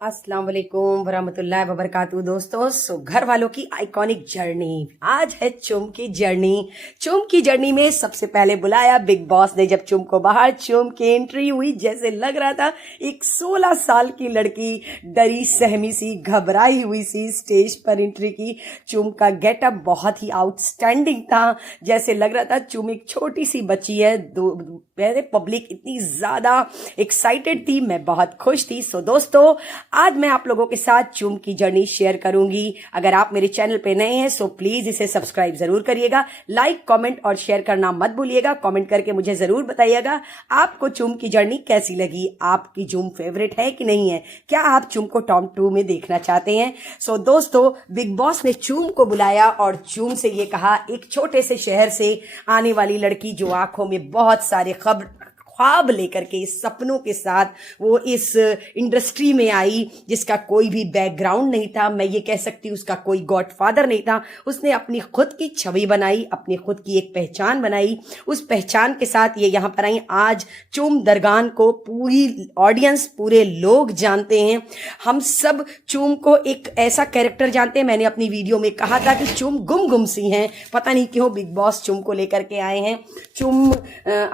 अस्सलाम वालेकुम वरहमतुल्लाहि वबरकातुहू। दोस्तों, घर वालों की आइकॉनिक जर्नी आज है चुम की जर्नी। चुम की जर्नी में सबसे पहले बुलाया बिग बॉस ने। जब चुम को बाहर चुम की एंट्री हुई, जैसे लग रहा था एक 16 साल की लड़की डरी सहमी सी घबराई हुई सी स्टेज पर एंट्री की। चुम का गेटअप बहुत ही आउटस्टैंडिंग था। जैसे लग रहा था चुम एक छोटी सी बच्ची है। पब्लिक इतनी ज्यादा एक्साइटेड थी, मैं बहुत खुश थी। सो दोस्तों, आज मैं आप लोगों के साथ चुम की जर्नी शेयर करूंगी। अगर आप मेरे चैनल पे नए हैं सो प्लीज इसे सब्सक्राइब जरूर करिएगा। लाइक, कमेंट और शेयर करना मत भूलिएगा। कमेंट करके मुझे जरूर बताइएगा आपको चुम की जर्नी कैसी लगी। आपकी चुम फेवरेट है कि नहीं है? क्या आप चुम को टॉप 2 में देखना चाहते हैं? सो दोस्तों, बिग बॉस ने चुम को बुलाया और चुम से ये कहा, एक छोटे से शहर से आने वाली लड़की जो आंखों में बहुत सारे ख्वाब लेकर के, इस सपनों के साथ वो इस इंडस्ट्री में आई, जिसका कोई भी बैकग्राउंड नहीं था। मैं ये कह सकती हूँ उसका कोई गॉडफादर नहीं था। उसने अपनी खुद की छवि बनाई, अपनी खुद की एक पहचान बनाई। उस पहचान के साथ ये यहाँ पर आई। आज चुम दरगान को पूरी ऑडियंस, पूरे लोग जानते हैं। हम सब चुम को एक ऐसा कैरेक्टर जानते हैं। मैंने अपनी वीडियो में कहा था कि चुम गुम सी हैं। पता नहीं क्यों बिग बॉस चुम को लेकर के आए हैं। चुम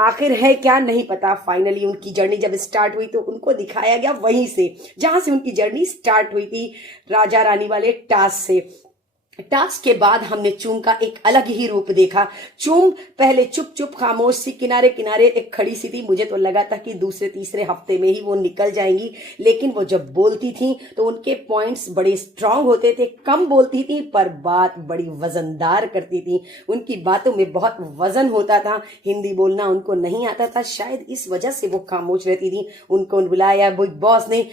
आखिर है क्या नहीं पता। फाइनली उनकी जर्नी जब स्टार्ट हुई तो उनको दिखाया गया वहीं से जहां से उनकी जर्नी स्टार्ट हुई थी, राजा रानी वाले टास्क से। टास्क के बाद हमने चुम का एक अलग ही रूप देखा। चुम पहले चुप चुप खामोश सी किनारे किनारे एक खड़ी सी थी। मुझे तो लगा था कि दूसरे तीसरे हफ्ते में ही वो निकल जाएंगी, लेकिन वो जब बोलती थी तो उनके पॉइंट्स बड़े स्ट्रांग होते थे। कम बोलती थी पर बात बड़ी वजनदार करती थी। उनकी बातों में बहुत वजन होता था। हिंदी बोलना उनको नहीं आता था, शायद इस वजह से वो खामोश रहती थी। उनको बुलाया बिग बॉस ने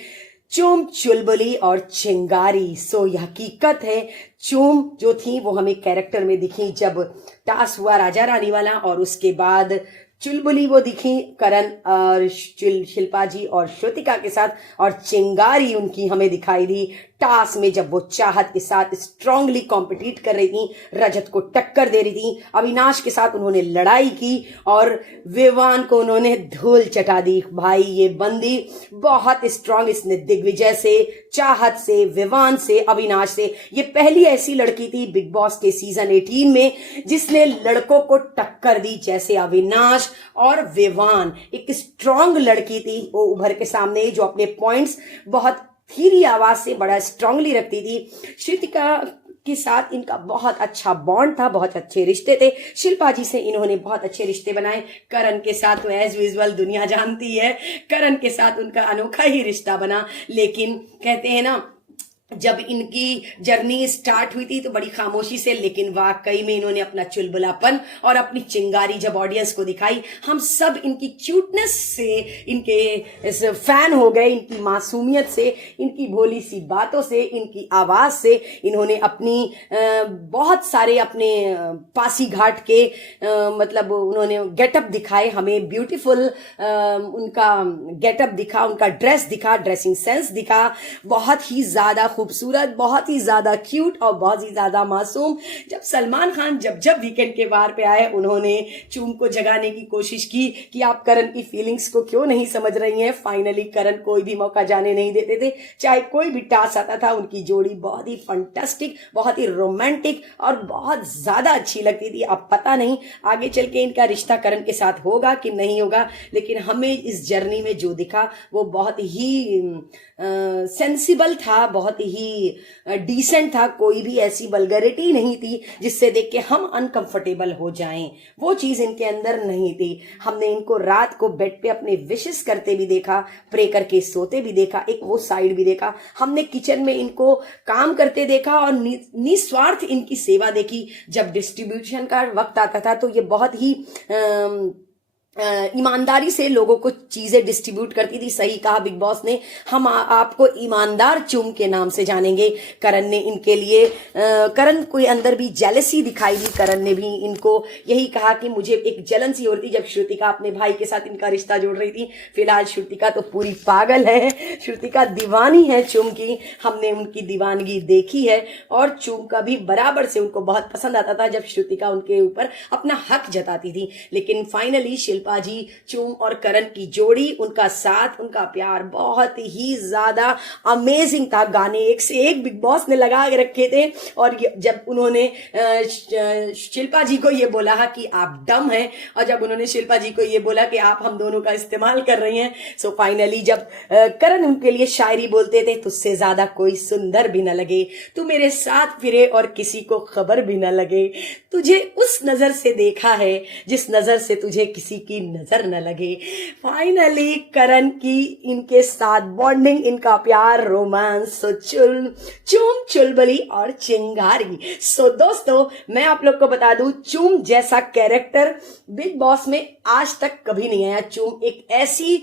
चुम, चुलबुली और चिंगारी। सो यह हकीकत है, चुम जो थी वो हमें कैरेक्टर में दिखी जब टास्क हुआ राजा रानी वाला, और उसके बाद चुलबुली वो दिखी करण और शिल्पा जी और श्रुतिका के साथ, और चिंगारी उनकी हमें दिखाई दी टास्क में जब वो चाहत के साथ स्ट्रांगली कॉम्पिटिट कर रही थी, रजत को टक्कर दे रही थी। अविनाश के साथ उन्होंने लड़ाई की और विवान को उन्होंने धूल चटा दी। भाई ये बंदी बहुत स्ट्रांग, इसने दिग्विजय से, चाहत से, विवान से, अविनाश से, ये पहली ऐसी लड़की थी बिग बॉस के सीजन 18 में जिसने लड़कों को टक्कर दी। जैसे अविनाश और विवान एक स्ट्रांग लड़की थी वो उभर के सामने, जो अपने पॉइंट्स बहुत धीरी आवाज से बड़ा स्ट्रांगली रखती थी। श्रुतिका के साथ इनका बहुत अच्छा बॉन्ड था, बहुत अच्छे रिश्ते थे। शिल्पा जी से इन्होंने बहुत अच्छे रिश्ते बनाए। करण के साथ तो एज यूजुअल दुनिया जानती है, करण के साथ उनका अनोखा ही रिश्ता बना। लेकिन कहते हैं ना, जब इनकी जर्नी स्टार्ट हुई थी तो बड़ी खामोशी से, लेकिन वाकई में इन्होंने अपना चुलबुलापन और अपनी चिंगारी जब ऑडियंस को दिखाई, हम सब इनकी क्यूटनेस से, इनके फैन हो गए। इनकी मासूमियत से, इनकी भोली सी बातों से, इनकी आवाज से। इन्होंने अपनी बहुत सारे अपने पासी घाट के मतलब उन्होंने गेटअप दिखाए हमें। ब्यूटीफुल उनका गेटअप दिखा, उनका ड्रेस दिखा, ड्रेसिंग सेंस दिखा, बहुत ही ज्यादा खूबसूरत, बहुत ही ज्यादा क्यूट और बहुत ही ज्यादा मासूम। जब सलमान खान जब वीकेंड के बार पे आए, उन्होंने चुम को जगाने की कोशिश की कि आप करण की फीलिंग्स को क्यों नहीं समझ रही हैं। फाइनली करण कोई भी मौका जाने नहीं देते थे, चाहे कोई भी टास्क आता था। उनकी जोड़ी बहुत ही फंटास्टिक, बहुत ही रोमांटिक और बहुत ज्यादा अच्छी लगती थी। अब पता नहीं आगे चल के इनका रिश्ता करण के साथ होगा कि नहीं होगा, लेकिन हमें इस जर्नी में जो दिखा वो बहुत ही सेंसिबल था, बहुत ही डिसेंट था। कोई भी ऐसी वल्गैरिटी नहीं थी जिससे देख के हम अनकंफर्टेबल हो जाएं। वो चीज इनके अंदर नहीं थी। हमने इनको रात को बेड पे अपने विशेस करते भी देखा, प्रे करके सोते भी देखा, एक वो साइड भी देखा। हमने किचन में इनको काम करते देखा और निस्वार्थ इनकी सेवा देखी। जब डिस्ट्रीब्यूशन का वक्त आता था तो ये बहुत ही ईमानदारी से लोगों को चीजें डिस्ट्रीब्यूट करती थी। सही कहा बिग बॉस ने, हम आपको ईमानदार चुम के नाम से जानेंगे। करण ने इनके लिए करण कोई अंदर भी जेलसी दिखाई दी। करण ने भी इनको यही कहा कि मुझे एक जलन सी हो रही थी जब श्रुतिका अपने भाई के साथ इनका रिश्ता जोड़ रही थी। फिलहाल श्रुतिका तो पूरी पागल है, श्रुतिका दीवानी है चुम की। हमने उनकी दीवानगी देखी है और चुम का भी बराबर से उनको बहुत पसंद आता था जब श्रुतिका उनके ऊपर अपना हक जताती थी। लेकिन फाइनली शिल्पा जी, चूम और करण की जोड़ी, उनका साथ, उनका प्यार बहुत ही ज्यादा अमेजिंग था। गाने एक से एक बिग बॉस ने लगा के रखे थे। और जब उन्होंने शिल्पा जी को ये बोला कि आप डम हैं, और जब उन्होंने शिल्पा जी को ये बोला कि आप हम दोनों का इस्तेमाल कर रही हैं, सो फाइनली जब करण उनके लिए शायरी बोलते थे, तुझसे ज्यादा कोई सुंदर भी न लगे, तू मेरे साथ फिरे और किसी को खबर भी न लगे, तुझे उस नजर से देखा है जिस नजर से तुझे किसी की नजर न लगे। फाइनली करण की इनके साथ बॉन्डिंग, इनका प्यार, रोमांस, सो चूम, चुलबुली और चिंगारी। सो दोस्तों, मैं आप लोग को बता दूं, चूम जैसा कैरेक्टर बिग बॉस में आज तक कभी नहीं आया। चूम एक ऐसी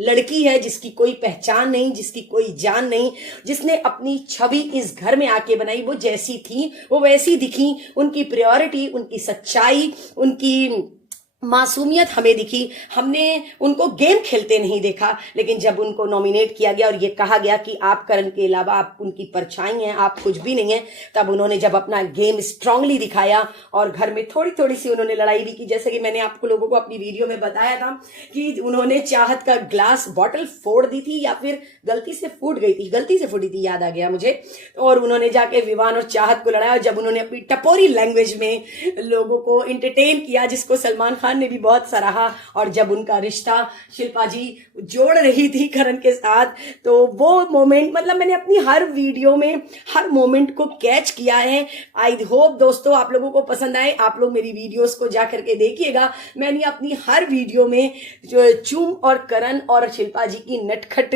लड़की है जिसकी कोई पहचान नहीं, जिसकी कोई जान नहीं, जिसने अपनी छवि इस घर में आके बनाई। वो जैसी थी वो वैसी दिखी। उनकी प्रायोरिटी, उनकी सच्चाई, उनकी मासूमियत हमें दिखी। हमने उनको गेम खेलते नहीं देखा, लेकिन जब उनको नॉमिनेट किया गया और ये कहा गया कि आप करण के अलावा आप उनकी परछाई हैं, आप कुछ भी नहीं है, तब उन्होंने जब अपना गेम स्ट्रांगली दिखाया और घर में थोड़ी थोड़ी सी उन्होंने लड़ाई भी की। जैसे कि मैंने आपको लोगों को अपनी वीडियो में बताया था कि उन्होंने चाहत का ग्लास बॉटल फोड़ दी थी, या फिर गलती से फूट गई थी, गलती से फूटी थी, याद आ गया मुझे। और उन्होंने जाके विवान और चाहत को लड़ाया। जब उन्होंने अपनी टपोरी लैंग्वेज में लोगों को इंटरटेन किया, जिसको सलमान खान ने भी बहुत सराहा, और जब उनका रिश्ता शिल्पा जी जोड़ रही थी करण के साथ, तो वो मोमेंट, मतलब मैंने अपनी हर वीडियो में हर मोमेंट को कैच किया है। आई होप दोस्तों आप लोगों को पसंद आए। आप लोग मेरी वीडियोस को जा करके देखिएगा। मैंने अपनी हर वीडियो में जो चूम और करण और शिल्पा जी की नटखट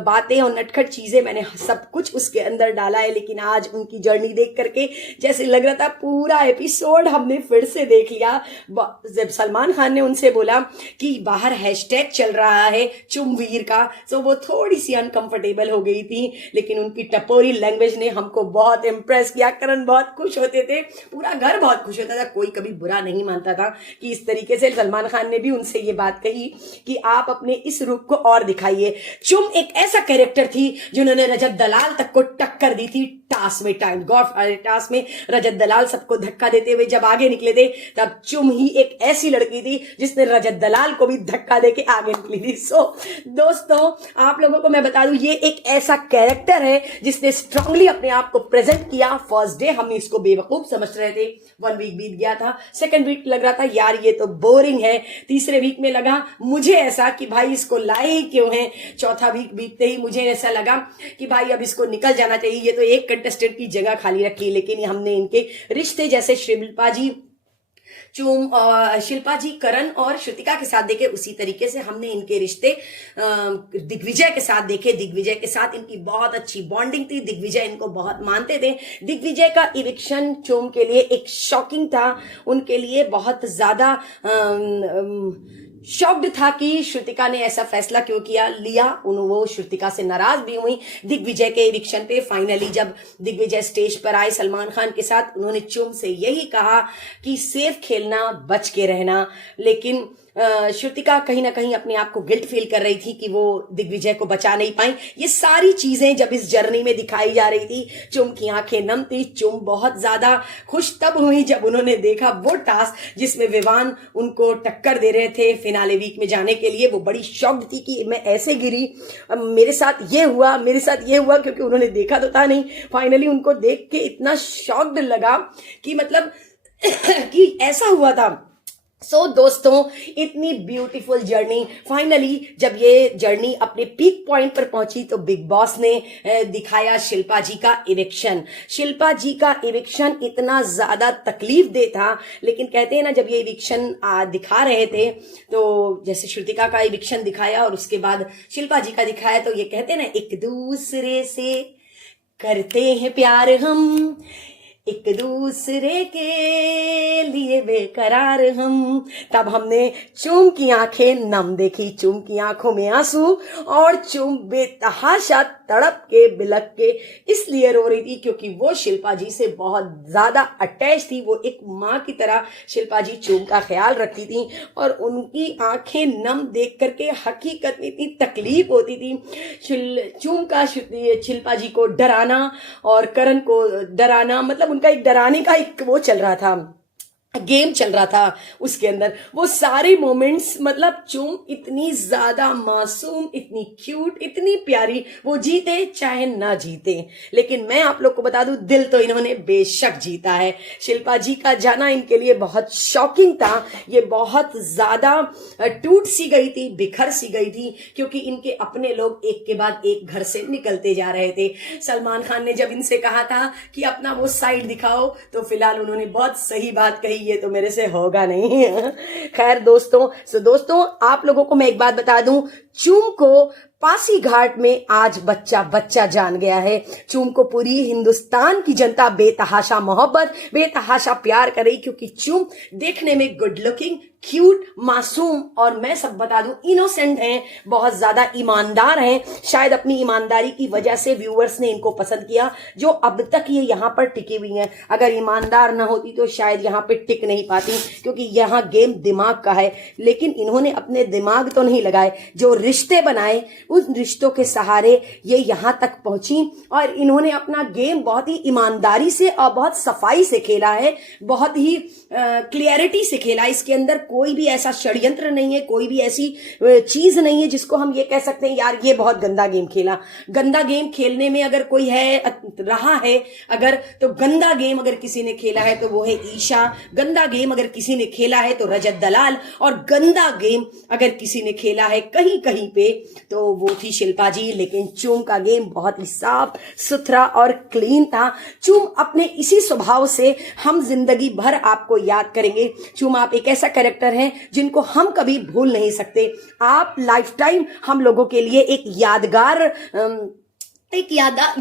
बातें और नटखट चीजें, मैंने सब कुछ उसके अंदर डाला है। लेकिन आज उनकी जर्नी देख करके जैसे लग रहा था पूरा एपिसोड हमने फिर से देख लिया। जब सलमान खान ने उनसे बोला कि बाहर हैशटैग चल रहा है चुमवीर का, तो वो थोड़ी सी अनकंफर्टेबल हो गई थी, लेकिन उनकी टपोरी लैंग्वेज ने हमको बहुत इंप्रेस किया। करण बहुत खुश होते थे, पूरा घर बहुत खुश होता था, कोई कभी बुरा नहीं मानता था कि इस तरीके से सलमान खान ने भी उनसे ये बात कही कि आप अपने इस रूप को और दिखाइए। चुम एक ऐसा कैरेक्टर थी जिन्होंने रजत दलाल तक को टक्कर दी थी टास्क में, टास्क में रजत दलाल सबको धक्का देते हुए जब आगे निकले थे, तब चुम ही एक ऐसी लड़की थी जिसने रजत दलाल को भी धक्का देके आगे निकली थी। सो दोस्तों आप लोगों को मैं बता दूं, ये एक ऐसा कैरेक्टर है जिसने स्ट्रांगली अपने आप को प्रेजेंट किया। फर्स्ट डे हम इसको बेवकूफ समझ रहे थे, 1 वीक बीत गया था, सेकंड वीक लग रहा था यार ये तो बोरिंग है, तीसरे वीक में लगा मुझे ऐसा कि भाई इसको लाए ही क्यों है, चौथा वीक बीतते ही मुझे ऐसा लगा कि भाई अब इसको निकल जाना चाहिए, ये तो एक कंटेस्टेंट की जगह खाली रखी। लेकिन हमने इनके रिश्ते जैसे शिल्पा जी, चूम, शिल्पा जी, करण और श्रुतिका के साथ देखे, उसी तरीके से हमने इनके रिश्ते दिग्विजय के साथ देखे। दिग्विजय के साथ इनकी बहुत अच्छी बॉन्डिंग थी, दिग्विजय इनको बहुत मानते थे। दिग्विजय का इविक्शन चूम के लिए एक शॉकिंग था, उनके लिए बहुत ज्यादा शॉक्ड था कि श्रुतिका ने ऐसा फैसला क्यों लिया। वो श्रुतिका से नाराज भी हुई दिग्विजय के इविक्शन पे। फाइनली जब दिग्विजय स्टेज पर आए सलमान खान के साथ, उन्होंने चूम से यही कहा कि सेफ खेलना, बच के रहना। लेकिन श्रुतिका कहीं ना कहीं अपने आप को गिल्ट फील कर रही थी कि वो दिग्विजय को बचा नहीं पाई। ये सारी चीजें जब इस जर्नी में दिखाई जा रही थी, चुम की आंखें नम थी। चुम बहुत ज्यादा खुश तब हुई जब उन्होंने देखा वो टास्क जिसमें विवान उनको टक्कर दे रहे थे फिनाले वीक में जाने के लिए। वो बड़ी शॉक्ड थी कि मैं ऐसे गिरी, मेरे साथ ये हुआ, मेरे साथ ये हुआ, क्योंकि उन्होंने देखा तो था नहीं। फाइनली उनको देख के इतना शॉक्ड लगा कि मतलब कि ऐसा हुआ था। सो दोस्तों, इतनी ब्यूटीफुल जर्नी, फाइनली जब ये जर्नी अपने पीक पॉइंट पर पहुंची तो बिग बॉस ने दिखाया शिल्पा जी का इविक्शन। शिल्पा जी का इविक्शन इतना ज्यादा तकलीफ दे था, लेकिन कहते हैं ना, जब ये इविक्शन दिखा रहे थे तो जैसे श्रुतिका का इविक्शन दिखाया और उसके बाद शिल्पा जी का दिखाया, तो ये कहते हैं ना, एक दूसरे से करते हैं प्यार हम, एक दूसरे के लिए बेकरार हम। तब हमने चूम की आंखें नम देखी, चूम की आंखों में आंसू, और चूम बेतहाशा तड़प के बिलक के इसलिए रो रही थी क्योंकि वो शिल्पा जी से बहुत ज्यादा अटैच थी। वो एक माँ की तरह शिल्पा जी चूम का ख्याल रखती थी, और उनकी आंखें नम देख करके हकीकत में इतनी तकलीफ होती थी। चूम का शिल्पा जी को डराना और करण को डराना, मतलब उनका एक डराने का एक वो चल रहा था, गेम चल रहा था उसके अंदर, वो सारे मोमेंट्स, मतलब चुम इतनी ज्यादा मासूम, इतनी क्यूट, इतनी प्यारी, वो जीते चाहे ना जीते, लेकिन मैं आप लोग को बता दूं दिल तो इन्होंने बेशक जीता है। शिल्पा जी का जाना इनके लिए बहुत शॉकिंग था, ये बहुत ज्यादा टूट सी गई थी, बिखर सी गई थी, क्योंकि इनके अपने लोग एक के बाद एक घर से निकलते जा रहे थे। सलमान खान ने जब इनसे कहा था कि अपना वो साइड दिखाओ, तो फिलहाल उन्होंने बहुत सही बात कही, ये तो मेरे से होगा नहीं। खैर दोस्तों आप लोगों को मैं एक बात बता दूं, चूम को पासी घाट में आज बच्चा जान गया है। चूम को पूरी हिंदुस्तान की जनता बेतहाशा मोहब्बत, बेतहाशा प्यार कर रही, क्योंकि चूम देखने में गुड लुकिंग, क्यूट, मासूम और मैं सब बता दूं इनोसेंट हैं, बहुत ज्यादा ईमानदार हैं। शायद अपनी ईमानदारी की वजह से व्यूअर्स ने इनको पसंद किया, जो अब तक ये यहाँ पर टिकी हुई हैं। अगर ईमानदार ना होती तो शायद यहाँ पे टिक नहीं पाती, क्योंकि यहाँ गेम दिमाग का है। लेकिन इन्होंने अपने दिमाग तो नहीं लगाए, जो रिश्ते बनाए उन रिश्तों के सहारे ये यहाँ तक पहुंची, और इन्होंने अपना गेम बहुत ही ईमानदारी से और बहुत सफाई से खेला है, बहुत ही क्लियरिटी से खेला। इसके अंदर कोई भी ऐसा षड्यंत्र नहीं है, कोई भी ऐसी चीज नहीं है जिसको हम ये कह सकते हैं यार ये बहुत गंदा गेम खेला। गंदा गेम खेलने में अगर कोई रहा है अगर, तो गंदा गेम अगर किसी ने खेला है तो वो है ईशा, गंदा गेम अगर किसी ने खेला है तो रजत दलाल, और गंदा गेम अगर किसी ने खेला है कहीं कहीं पे तो वो थी शिल्पा जी। लेकिन चूम का गेम बहुत ही साफ सुथरा और क्लीन था। चूम अपने इसी स्वभाव से हम जिंदगी भर आपको याद करेंगे। चूम आप एक ऐसा कैरेक्टर हैं जिनको हम कभी भूल नहीं सकते। आप लाइफ टाइम हम लोगों के लिए एक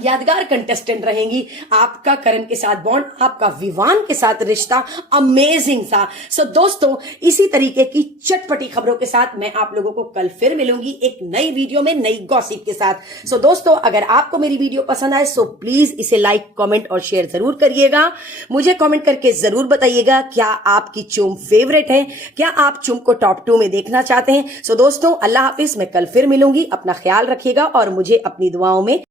यादगार कंटेस्टेंट रहेंगी। आपका करण के साथ बॉन्ड, आपका विवान के साथ रिश्ता अमेजिंग था। सो दोस्तों इसी तरीके की चटपटी खबरों के साथ मैं आप लोगों को कल फिर मिलूंगी एक नई वीडियो में नई गॉसिप के साथ। सो दोस्तों अगर आपको मेरी वीडियो पसंद आए सो प्लीज इसे लाइक, कमेंट और शेयर जरूर करिएगा। मुझे कमेंट करके जरूर बताइएगा क्या आपकी चूम फेवरेट है, क्या आप चूम को टॉप 2 में देखना चाहते हैं। सो दोस्तों अल्लाह हाफिज, मैं कल फिर मिलूंगी, अपना ख्याल रखिएगा और मुझे अपनी दुआओं में